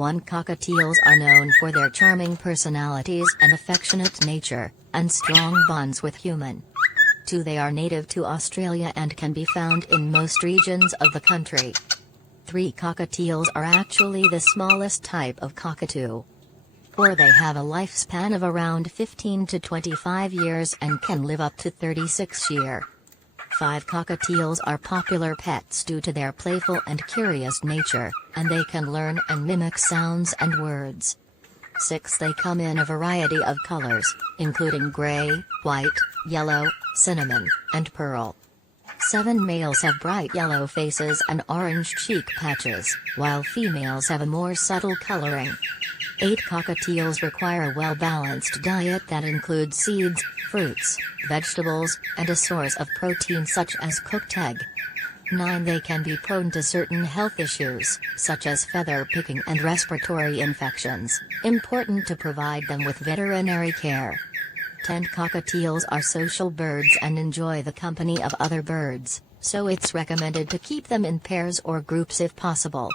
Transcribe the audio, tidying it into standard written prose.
1. Cockatiels are known for their charming personalities and affectionate nature, and strong bonds with human. 2. They are native to Australia and can be found in most regions of the country. 3. Cockatiels are actually the smallest type of cockatoo. 4. They have a lifespan of around 15 to 25 years and can live up to 36 years. 5. Cockatiels are popular pets due to their playful and curious nature, and they can learn and mimic sounds and words. 6. They come in a variety of colors, including gray, white, yellow, cinnamon, and pearl. 7. Males have bright yellow faces and orange cheek patches, while females have a more subtle coloring. 8. Cockatiels require a well-balanced diet that includes seeds, fruits, vegetables, and a source of protein such as cooked egg. 9. They can be prone to certain health issues, such as feather picking and respiratory infections, important to provide them with veterinary care. 10. Cockatiels are social birds and enjoy the company of other birds, so it's recommended to keep them in pairs or groups if possible.